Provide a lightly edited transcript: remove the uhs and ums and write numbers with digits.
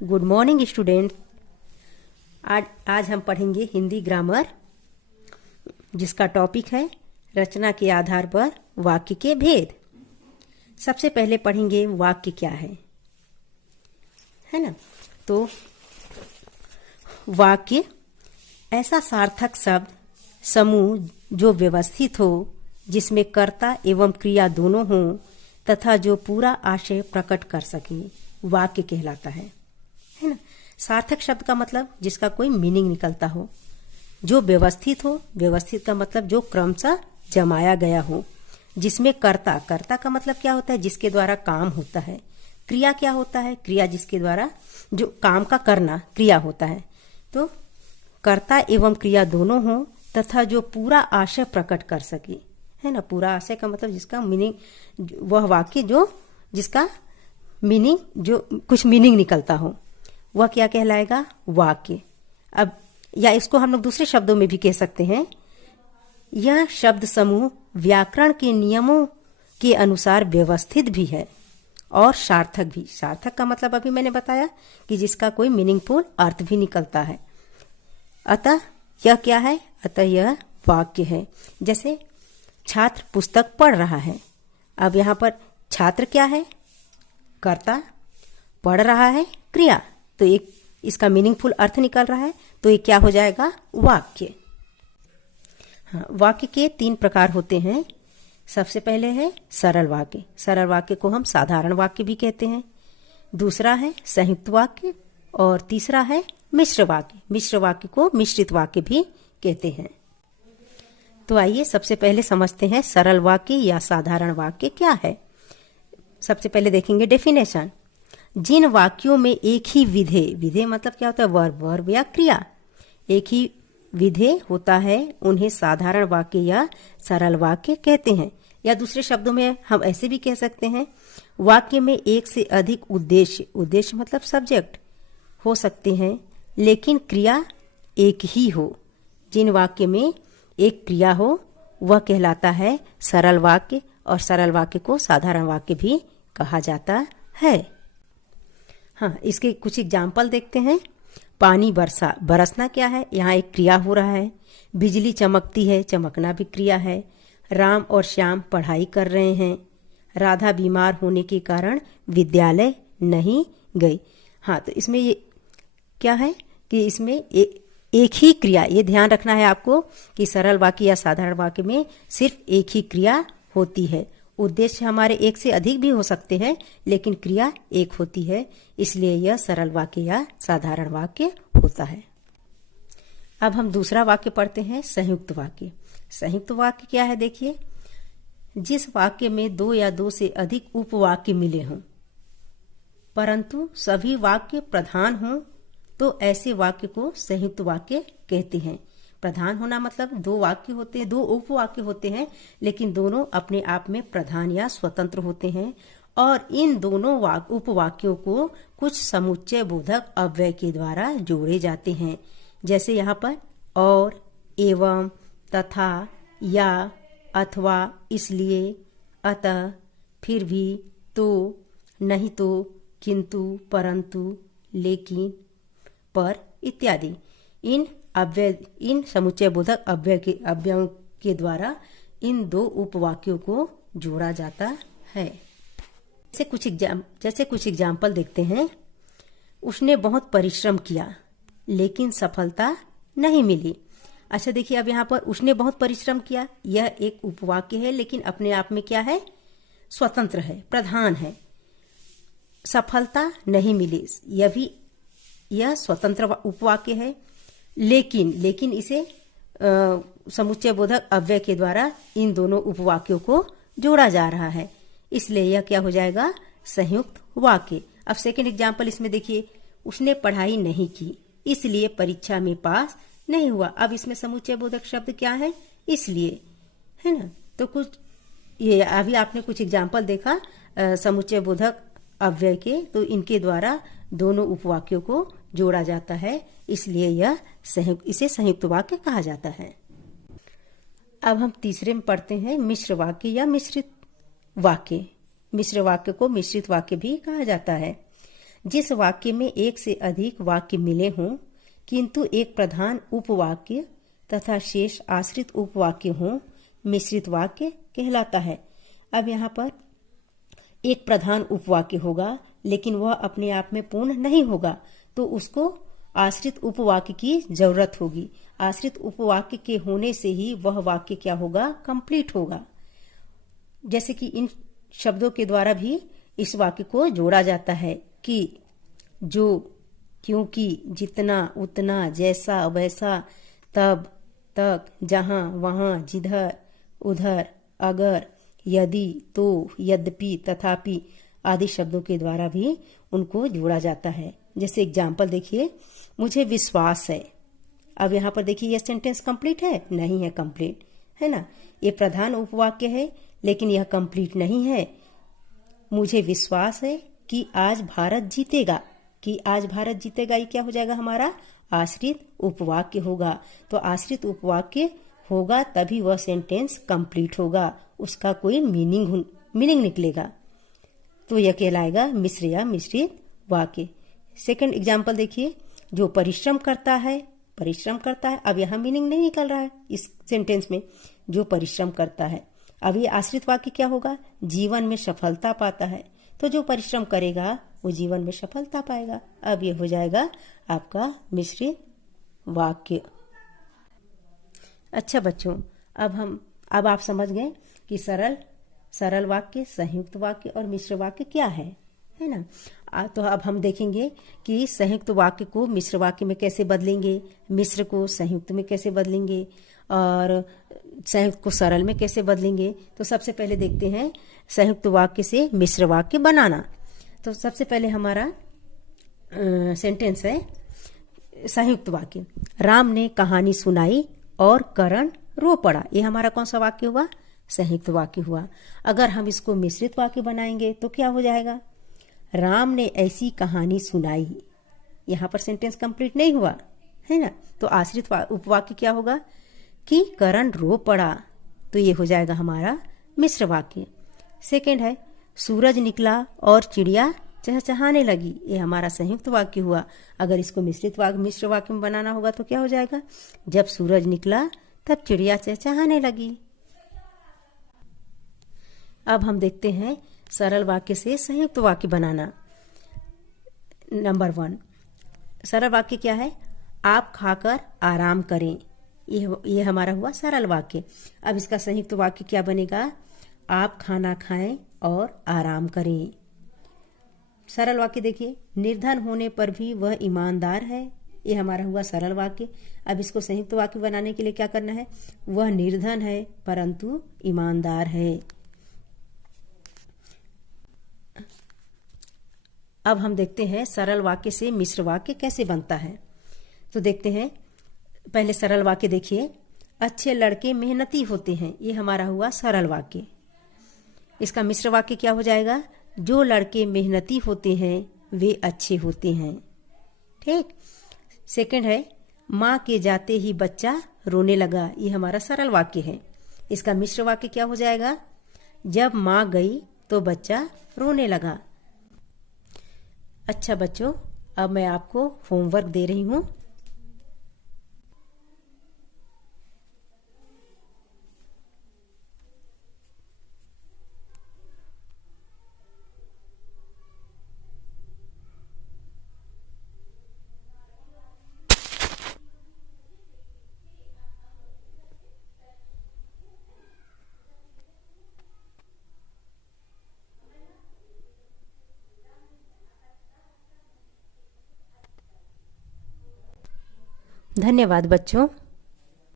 Good morning student. आज हम पढ़ेंगे हिंदी ग्रामर, जिसका टॉपिक है रचना के आधार पर वाक्य के भेद। सबसे पहले पढ़ेंगे वाक्य क्या है ना। तो वाक्य ऐसा सार्थक शब्द समूह जो व्यवस्थित हो, जिसमें कर्ता एवं क्रिया दोनों हों तथा जो पूरा आशय प्रकट कर सके, वाक्य कहलाता है ना। सार्थक शब्द का मतलब जिसका कोई मीनिंग निकलता हो, जो व्यवस्थित हो, व्यवस्थित का मतलब जो क्रमशः जमाया गया हो, जिसमें कर्ता का मतलब क्या होता है, जिसके द्वारा काम होता है। क्रिया क्या होता है, क्रिया जिसके द्वारा जो काम का करना क्रिया होता है। तो कर्ता एवं क्रिया दोनों हो तथा जो पूरा आशय प्रकट कर सके, है ना। पूरा आशय का मतलब जिसका मीनिंग, वह वाक्य जो जिसका मीनिंग, जो कुछ मीनिंग निकलता हो, वह क्या कहलाएगा, वाक्य। अब या इसको हम लोग दूसरे शब्दों में भी कह सकते हैं, यह शब्द समूह व्याकरण के नियमों के अनुसार व्यवस्थित भी है और सार्थक भी। सार्थक का मतलब अभी मैंने बताया कि जिसका कोई मीनिंगफुल अर्थ भी निकलता है। अतः यह क्या है, अतः यह वाक्य है। जैसे छात्र पुस्तक पढ़ रहा है। अब यहाँ पर छात्र क्या है, कर्ता, पढ़ रहा है क्रिया, तो एक इसका मीनिंगफुल अर्थ निकल रहा है, तो ये क्या हो जाएगा, वाक्य। हाँ, वाक्य के 3 प्रकार होते हैं। सबसे पहले है सरल वाक्य। सरल वाक्य को हम साधारण वाक्य भी कहते हैं। दूसरा है संयुक्त वाक्य और तीसरा है मिश्र वाक्य। मिश्र वाक्य को मिश्रित वाक्य भी कहते हैं। तो आइए सबसे पहले समझते हैं सरल वाक्य या साधारण वाक्य क्या है। सबसे पहले देखेंगे डेफिनेशन। जिन वाक्यों में एक ही विधेय, विधेय मतलब क्या होता है, वर्ब या क्रिया, एक ही विधेय होता है, उन्हें साधारण वाक्य या सरल वाक्य कहते हैं। या दूसरे शब्दों में हम ऐसे भी कह सकते हैं, वाक्य में एक से अधिक उद्देश्य, उद्देश्य मतलब सब्जेक्ट, हो सकते हैं, लेकिन क्रिया एक ही हो। जिन वाक्य में एक क्रिया हो वह कहलाता है सरल वाक्य, और सरल वाक्य को साधारण वाक्य भी कहा जाता है। हाँ, इसके कुछ एग्जाम्पल देखते हैं। पानी बरसा, बरसना क्या है, यहाँ एक क्रिया हो रहा है। बिजली चमकती है, चमकना भी क्रिया है। राम और श्याम पढ़ाई कर रहे हैं। राधा बीमार होने के कारण विद्यालय नहीं गई। हाँ, तो इसमें ये क्या है कि इसमें एक ही क्रिया, ये ध्यान रखना है आपको कि सरल वाक्य या साधारण वाक्य में सिर्फ एक ही क्रिया होती है। उद्देश्य हमारे एक से अधिक भी हो सकते हैं, लेकिन क्रिया एक होती है, इसलिए यह सरल वाक्य या साधारण वाक्य होता है। अब हम दूसरा वाक्य पढ़ते हैं, संयुक्त वाक्य। संयुक्त वाक्य क्या है, देखिए, जिस वाक्य में 2 या 2 से अधिक उपवाक्य मिले हों परंतु सभी वाक्य प्रधान हों, तो ऐसे वाक्य को संयुक्त वाक्य कहते हैं। प्रधान होना मतलब 2 वाक्य होते हैं, 2 उपवाक्य होते हैं, लेकिन दोनों अपने आप में प्रधान या स्वतंत्र होते हैं, और इन दोनों उपवाक्यों को कुछ समुच्चय बोधक अव्यय के द्वारा जोड़े जाते हैं। जैसे यहाँ पर और, एवं, तथा, या, अथवा, इसलिए, अतः, फिर भी, तो, नहीं तो, किंतु, परंतु, लेकिन, पर इत्यादि। इन समुच्चय बोधक अव्ययों के द्वारा इन 2 उपवाक्यों को जोड़ा जाता है। जैसे कुछ एग्जाम्पल देखते हैं। उसने बहुत परिश्रम किया लेकिन सफलता नहीं मिली। अच्छा देखिए, अब यहाँ पर उसने बहुत परिश्रम किया, यह एक उपवाक्य है, लेकिन अपने आप में क्या है, स्वतंत्र है, प्रधान है। सफलता नहीं मिली, यह स्वतंत्र उपवाक्य है, लेकिन इसे समुच्चय बोधक अव्यय के द्वारा इन दोनों उपवाक्यों को जोड़ा जा रहा है, इसलिए यह क्या हो जाएगा, संयुक्त वाक्य। अब सेकंड एग्जाम्पल इसमें देखिए, उसने पढ़ाई नहीं की इसलिए परीक्षा में पास नहीं हुआ। अब इसमें समुच्चय बोधक शब्द क्या है, इसलिए, है ना। तो कुछ ये अभी आपने कुछ एग्जाम्पल देखा समुच्चय बोधक अव्यय के, तो इनके द्वारा दोनों उपवाक्यों को जोड़ा जाता है, इसलिए इसे संयुक्त वाक्य कहा जाता है। अब हम तीसरे में पढ़ते हैं मिश्र वाक्य या मिश्रित वाक्य। मिश्र वाक्य को मिश्रित वाक्य भी कहा जाता है। जिस वाक्य में एक से अधिक वाक्य मिले हों किंतु एक प्रधान उपवाक्य तथा शेष आश्रित उपवाक्य हों, मिश्रित वाक्य कहलाता है। अब यहाँ पर एक प्रधान उपवाक्य होगा लेकिन वह अपने आप में पूर्ण नहीं होगा, तो उसको आश्रित उपवाक्य की जरूरत होगी। आश्रित उपवाक्य के होने से ही वह वाक्य क्या होगा, कंप्लीट होगा। जैसे कि इन शब्दों के द्वारा भी इस वाक्य को जोड़ा जाता है कि, जो, क्योंकि, जितना, उतना, जैसा, वैसा, तब, तक, जहां, वहां, जिधर, उधर, अगर, यदि, तो, यद्यपि, तथापि आदि शब्दों के द्वारा भी उनको जोड़ा जाता है। जैसे एग्जाम्पल देखिए, मुझे विश्वास है। अब यहाँ पर देखिए, यह सेंटेंस कंप्लीट है? नहीं है कंप्लीट, है ना। ये प्रधान उपवाक्य है लेकिन यह कंप्लीट नहीं है। मुझे विश्वास है कि आज भारत जीतेगा। कि आज भारत जीतेगा, ये क्या हो जाएगा, हमारा आश्रित उपवाक्य होगा। तो आश्रित उपवाक्य होगा तभी वह सेंटेंस कंप्लीट होगा, उसका कोई मीनिंग निकलेगा। तो यह कहलाएगा मिश्र या मिश्रित वाक्य। सेकंड एग्जाम्पल देखिए, जो परिश्रम करता है। अब यहाँ मीनिंग नहीं निकल रहा है इस सेंटेंस में, जो परिश्रम करता है। अब ये आश्रित वाक्य क्या होगा, जीवन में सफलता पाता है। तो जो परिश्रम करेगा वो जीवन में सफलता पाएगा। अब ये हो जाएगा आपका मिश्रित वाक्य। अच्छा बच्चों, अब आप समझ गए कि सरल वाक्य, संयुक्त वाक्य और मिश्र वाक्य क्या है ना। तो अब हम देखेंगे कि संयुक्त वाक्य को मिश्र वाक्य में कैसे बदलेंगे, मिश्र को संयुक्त में कैसे बदलेंगे और संयुक्त को सरल में कैसे बदलेंगे। तो सबसे पहले देखते हैं संयुक्त वाक्य से मिश्र वाक्य बनाना। तो सबसे पहले हमारा सेंटेंस है संयुक्त वाक्य। राम ने कहानी सुनाई और करण रो पड़ा। ये हमारा कौन सा वाक्य हुआ, संयुक्त वाक्य हुआ। अगर हम इसको मिश्रित वाक्य बनाएंगे तो क्या हो जाएगा, राम ने ऐसी कहानी सुनाई। यहाँ पर सेंटेंस कंप्लीट नहीं हुआ, है ना। तो आश्रित उपवाक्य क्या होगा कि करण रो पड़ा। तो ये हो जाएगा हमारा मिश्र वाक्य। सेकंड है सूरज निकला और चिड़िया चहचहाने लगी। ये हमारा संयुक्त वाक्य हुआ। अगर इसको मिश्र वाक्य में बनाना होगा तो क्या हो जाएगा, जब सूरज निकला तब चिड़िया चहचहाने लगी। अब हम देखते हैं सरल वाक्य से संयुक्त वाक्य बनाना। नंबर 1, सरल वाक्य क्या है, आप खाकर आराम करें। ये हमारा हुआ सरल वाक्य। अब इसका संयुक्त वाक्य क्या बनेगा, आप खाना खाएं और आराम करें। सरल वाक्य देखिए, निर्धन होने पर भी वह ईमानदार है। ये हमारा हुआ सरल वाक्य। अब इसको संयुक्त वाक्य बनाने के लिए क्या करना है, वह निर्धन है परंतु ईमानदार है। अब हम देखते हैं सरल वाक्य से मिश्र वाक्य कैसे बनता है। तो देखते हैं, पहले सरल वाक्य देखिए, अच्छे लड़के मेहनती होते हैं। ये हमारा हुआ सरल वाक्य। इसका मिश्र वाक्य क्या हो जाएगा, जो लड़के मेहनती होते हैं वे अच्छे होते हैं। ठीक। सेकंड है माँ के जाते ही बच्चा रोने लगा। ये हमारा सरल वाक्य है। इसका मिश्र वाक्य क्या हो जाएगा, जब माँ गई तो बच्चा रोने लगा। अच्छा बच्चों, अब मैं आपको होमवर्क दे रही हूँ। धन्यवाद बच्चों।